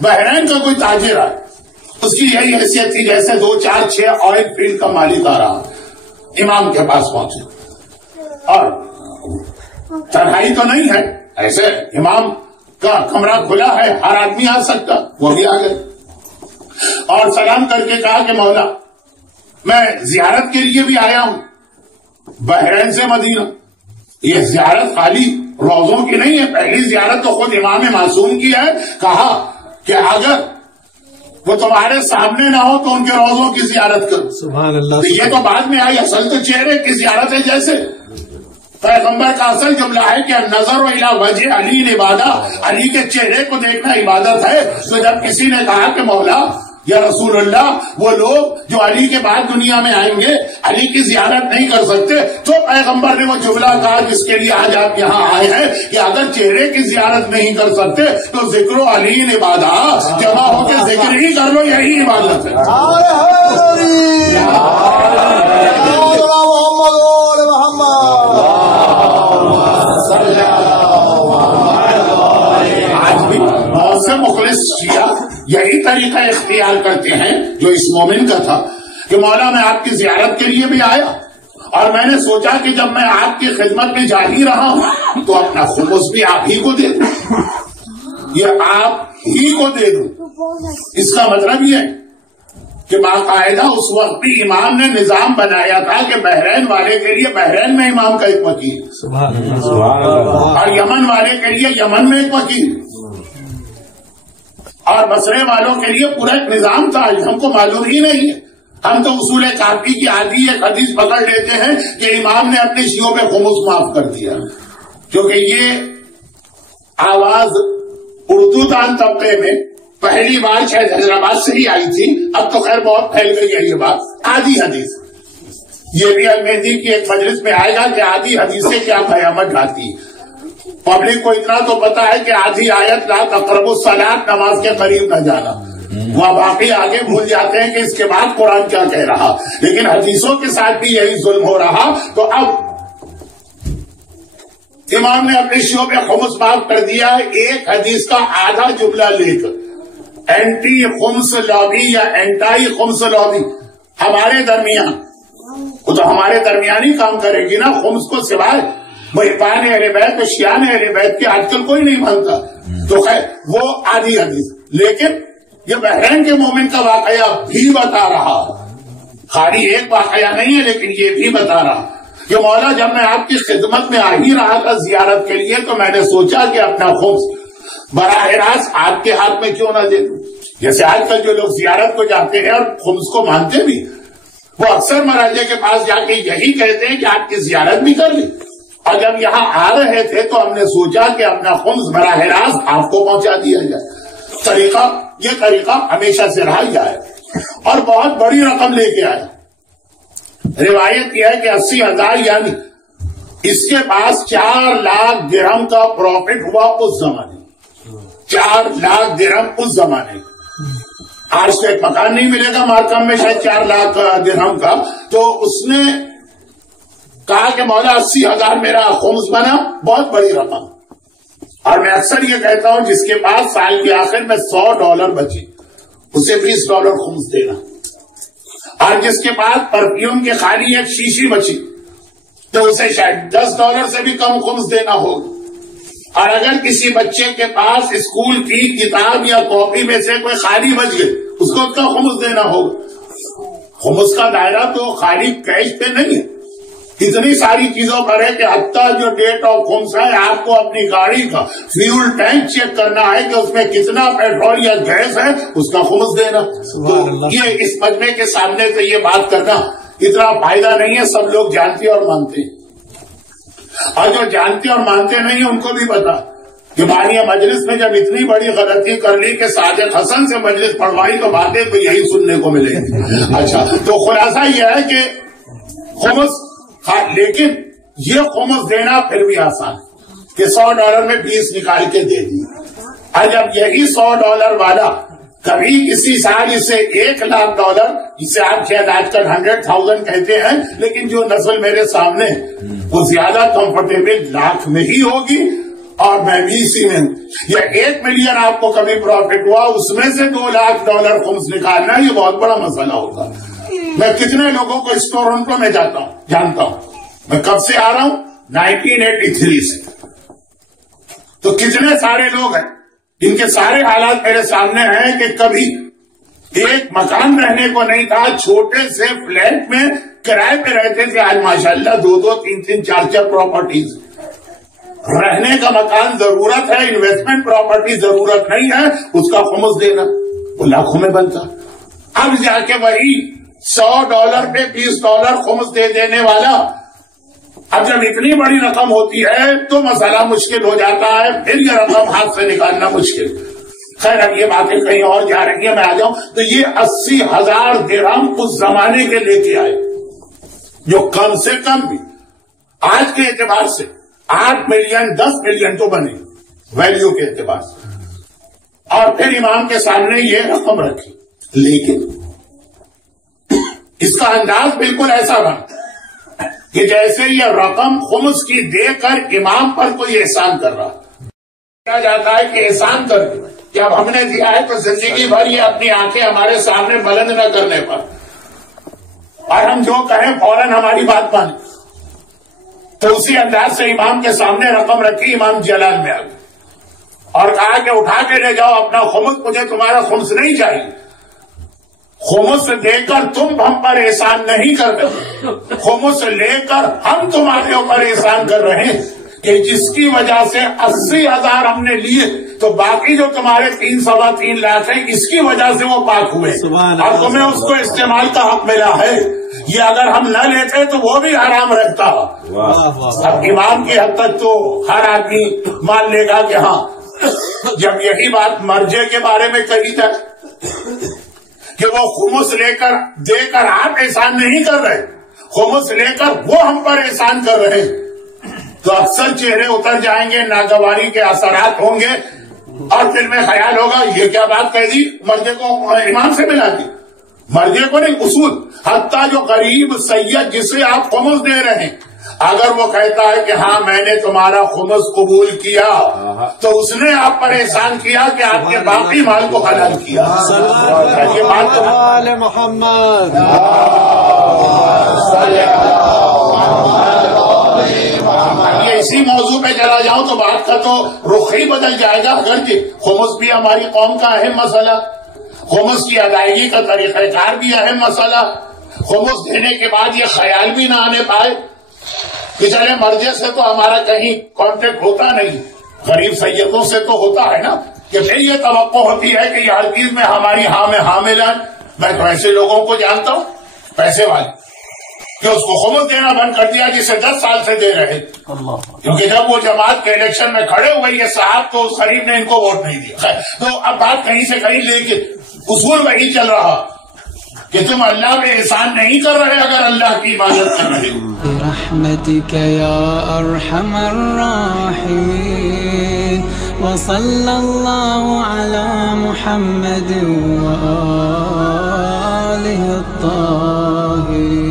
بحرین کا کوئی تاجر ہے، اس کی یہی حیثیت تھی جیسے 2 4 6 آئل فیلڈ کا مالک آ رہا، امام کے پاس پہنچے اور تنہائی تو نہیں ہے، ایسے امام کا کمرہ کھلا ہے، ہر آدمی آ سکتا، وہ بھی آ گئے اور سلام کر کے کہا کہ مولا میں زیارت کے لیے بھی آیا ہوں بحرین سے مدینہ. یہ زیارت خالی روزوں کی نہیں ہے، پہلی زیارت تو خود امام معصوم کی ہے. کہا کہ اگر وہ تمہارے سامنے نہ ہو تو ان کے روزوں کی زیارت کرو. سبحان اللہ. تو یہ تو بعد میں آئی، اصل تو چہرے کی زیارت ہے. جیسے پیغمبر کا اصل جملہ ہے کہ نظر الی وجہ علی عبادت، علی کے چہرے کو دیکھنا عبادت ہے. تو جب کسی نے کہا کہ مولا یا رسول اللہ وہ لوگ جو علی کے بعد دنیا میں آئیں گے علی کی زیارت نہیں کر سکتے، تو پیغمبر نے وہ جملہ کہا جس کے لیے آج آپ یہاں آئے ہیں کہ اگر چہرے کی زیارت نہیں کر سکتے تو ذکر و علی عبادت، جمع ہو کے ذکر ہی کر لو، یہی عبادت ہے. آج بھی بہت سے مخلص شیعہ یہی طریقہ اختیار کرتے ہیں جو اس مومن کا تھا کہ مولا میں آپ کی زیارت کے لیے بھی آیا اور میں نے سوچا کہ جب میں آپ کی خدمت میں جا ہی رہا ہوں تو اپنا خمس بھی آپ ہی کو دے دوں، یہ آپ ہی کو دے دوں. اس کا مطلب یہ کہ باقاعدہ اس وقت بھی امام نے نظام بنایا تھا کہ بحرین والے کے لیے بحرین میں امام کا ایک وکیل اور یمن والے کے لیے یمن میں ایک وکیل اور بصرے والوں کے لیے پورا ایک نظام تھا. ہم کو معلوم ہی نہیں ہے، ہم تو اصول کافی کی آدھی ایک حدیث پکڑ لیتے ہیں کہ امام نے اپنے شیعوں پہ خمس معاف کر دیا، کیونکہ یہ آواز اردو دان طبقے میں پہلی بار شاید حیدرآباد سے ہی آئی تھی. اب تو خیر بہت پھیل گئی ہے یہ بات. آدھی حدیث یہ بھی المہدی کی ایک مجلس میں آئے گا کہ آدھی حدیث سے کیا قیامت ڈھاتی. پبلک کو اتنا تو پتا ہے کہ آدھی آیت لا تقربوا الصلاۃ، نماز کے قریب نہ جانا، وہ باقی آگے بھول جاتے ہیں کہ اس کے بعد قرآن کیا کہہ رہا. لیکن حدیثوں کے ساتھ بھی یہی ظلم ہو رہا. تو اب امام نے اپنے شیعوں پہ خمس معاف کر دیا. ایک حدیث کا آدھا جملہ لے کر اینٹی خمس لابی یا اینٹائی خمس لابی ہمارے درمیان، وہ تو ہمارے درمیان ہی کام کرے گی نا. خمس کو سوائے محبان اہل بیت و شیعان اہل بیت کے آج کل کوئی نہیں مانتا. تو خیر وہ آدھی حدیث، لیکن یہ بحرین کے مومن کا واقعہ بھی بتا رہا، خالی ایک واقعہ نہیں ہے لیکن یہ بھی بتا رہا کہ مولا جب میں آپ کی خدمت میں آ ہی رہا تھا زیارت کے لیے تو میں نے سوچا کہ اپنا خمس براہ راست آپ کے ہاتھ میں کیوں نہ دے دوں. جیسے آج کل جو لوگ زیارت کو جاتے ہیں اور خمس کو مانتے بھی، وہ اکثر مراجع کے پاس جا کے یہی کہتے ہیں کہ آپ کی زیارت بھی کر لی. اور جب یہاں آ رہے تھے تو ہم نے سوچا کہ اپنا خمس براہ راست آپ کو پہنچا دیا جائے. یہ طریقہ ہمیشہ سے رہا جائے اور بہت بڑی رقم لے کے آئے. روایت یہ ہے کہ 80,000 یعنی اس کے پاس 4 لاکھ درہم کا پروفٹ ہوا اس زمانے. 4 لاکھ درہم اس زمانے. آج تو ایک مکان نہیں ملے گا مارکم میں شاید 4 لاکھ درہم کا. تو اس نے کہا کہ مولا 80,000 میرا خمس بنا، بہت بڑی رقم. اور میں اکثر یہ کہتا ہوں جس کے پاس سال کے آخر میں $100 بچے اسے $20 خمس دینا، اور جس کے پاس پرفیوم کے خالی ایک شیشی بچی تو اسے شاید $10 سے بھی کم خمس دینا ہوگا. اور اگر کسی بچے کے پاس اسکول کی کتاب یا کاپی میں سے کوئی خالی بچ گئی اس کو اس کا خمس دینا ہوگا. خمس کا دائرہ تو خالی کیش پہ نہیں ہے، اتنی ساری چیزوں پر ہے کہ حتیٰ جو ڈیٹ آف خمس ہے آپ کو اپنی گاڑی کا فیول ٹینک چیک کرنا ہے کہ اس میں کتنا پیٹرول یا گیس ہے، اس کا خمس دینا. تو یہ اس مجمع کے سامنے سے یہ بات کرنا اتنا فائدہ نہیں ہے. سب لوگ جانتے اور مانتے ہیں، اور جو جانتے اور مانتے نہیں ان کو بھی پتا کہ بانیہ مجلس میں جب اتنی بڑی غلطی کر لی کہ ساجد حسن سے مجلس پڑھوائی تو باتیں تو یہی سننے کو ملے گی. اچھا، تو خلاصہ یہ ہے کہ خمس، لیکن یہ خمس دینا پھر بھی آسان ہے کہ $100 میں 20 نکال کے دے دی. اور جب یہی $100 والا کبھی کسی سال اسے $1,00,000، جسے آپ شاید آج کل 100,000 کہتے ہیں، لیکن جو نسل میرے سامنے وہ زیادہ کمفرٹیبل لاکھ میں ہی ہوگی. اور میں بھی اسی میں ہوں. یہ 1 ملین آپ کو کبھی پروفٹ ہوا، اس میں سے $2 خمس نکالنا یہ بہت بڑا مسئلہ ہوتا. میں کتنے لوگوں کو اس ٹورنٹو میں جانتا ہوں. میں کب سے آ رہا ہوں؟ 1983 سے. تو کتنے سارے لوگ ہیں ان کے سارے حالات میرے سامنے ہیں کہ کبھی ایک مکان رہنے کو نہیں تھا، چھوٹے سے فلیٹ میں کرائے پہ رہتے تھے. آج ماشاءاللہ 2 3 4 پراپرٹیز. رہنے کا مکان ضرورت ہے، انویسٹمنٹ پراپرٹی ضرورت نہیں ہے، اس کا خمس دینا وہ لاکھوں میں بنتا. اب جا کے وہی $100 پہ $20 خمس دے دینے والا، اب جب اتنی بڑی رقم ہوتی ہے تو مسئلہ مشکل ہو جاتا ہے، پھر یہ رقم ہاتھ سے نکالنا مشکل. خیر اب یہ باتیں کہیں اور جا رہی ہیں، میں آ جاؤں تو یہ 80,000 درہم اس زمانے کے لے کے آئے، جو کم سے کم بھی آج کے اعتبار سے 8 ملین 10 ملین تو بنے ویلیو کے اعتبار سے. اور پھر امام کے سامنے یہ رقم رکھی، لیکن اس کا انداز بالکل ایسا بنا کہ جیسے یہ رقم خمس کی دے کر امام پر کوئی احسان کر رہا. کیا جاتا ہے کہ احسان کر کہ اب ہم نے دیا ہے تو زندگی بھر یہ اپنی آنکھیں ہمارے سامنے بلند نہ کرنے پر، اور ہم جو کہیں فوراً ہماری بات مانیں. تو اسی انداز سے امام کے سامنے رقم رکھی. امام جلال میں آ گئے اور کہا کہ اٹھا کے لے جاؤ اپنا خمس، مجھے تمہارا خمس نہیں چاہیے. خمس دے کر تم ہم پر احسان نہیں کر رہے، خمس لے کر ہم تمہارے اوپر احسان کر رہے ہیں کہ جس کی وجہ سے 80,000 ہم نے لیے تو باقی جو تمہارے 3 سوا 3 لاکھ ہیں اس کی وجہ سے وہ پاک ہوئے اور تمہیں اس کو استعمال کا حق ملا ہے. یہ اگر ہم نہ لیتے تو وہ بھی حرام رہتا. اب امام کی حد تک تو ہر آدمی مان لے گا کہ ہاں جب یہی بات مرجے کے بارے میں کہی تھا کہ وہ خمس لے کر دے کر آپ احسان نہیں کر رہے، خمس لے کر وہ ہم پر احسان کر رہے، تو اکثر چہرے اتر جائیں گے، ناگواری کے اثرات ہوں گے اور پھر میں خیال ہوگا یہ کیا بات کہہ دی، مرجے کو امام سے ملا دی. مرجے کو نہیں، اصول. حتیٰ جو غریب سید جسے آپ خمس دے رہے ہیں اگر وہ کہتا ہے کہ ہاں میں نے تمہارا خمس قبول کیا تو اس نے آپ پر احسان کیا کہ آپ کے باقی مال کو حلال کیا. یہ بات تو محمد یہ اسی موضوع پہ چلا جاؤں تو بات کا تو رخ ہی بدل جائے گا. اگرچہ خمس بھی ہماری قوم کا اہم مسئلہ، خمس کی ادائیگی کا طریقہ کار بھی اہم مسئلہ. خمس دینے کے بعد یہ خیال بھی نہ آنے پائے کہ چلے مرجے سے تو ہمارا کہیں کانٹیکٹ ہوتا نہیں، غریب سیدوں سے تو ہوتا ہے نا، کہ پھر یہ توقع ہوتی ہے کہ یہ ہر چیز میں ہماری ہاں میں ہاں ملائیں. میں تو ایسے لوگوں کو جانتا ہوں پیسے والے کہ اس کو خمس دینا بند کر دیا جسے 10 سال سے دے رہے، کیونکہ جب وہ جماعت کے الیکشن میں کھڑے ہوئے یہ صاحب تو اس غریب نے ان کو ووٹ نہیں دیا. تو اب بات کہیں سے کہیں لے کے اصول وہی چل رہا کہ تم اللہ پہ احسان نہیں کر رہے اگر اللہ کی عبادت کر رہے ہو. برحمتك يا أرحم الراحمين وصلى الله على محمد وآله الطاهرين.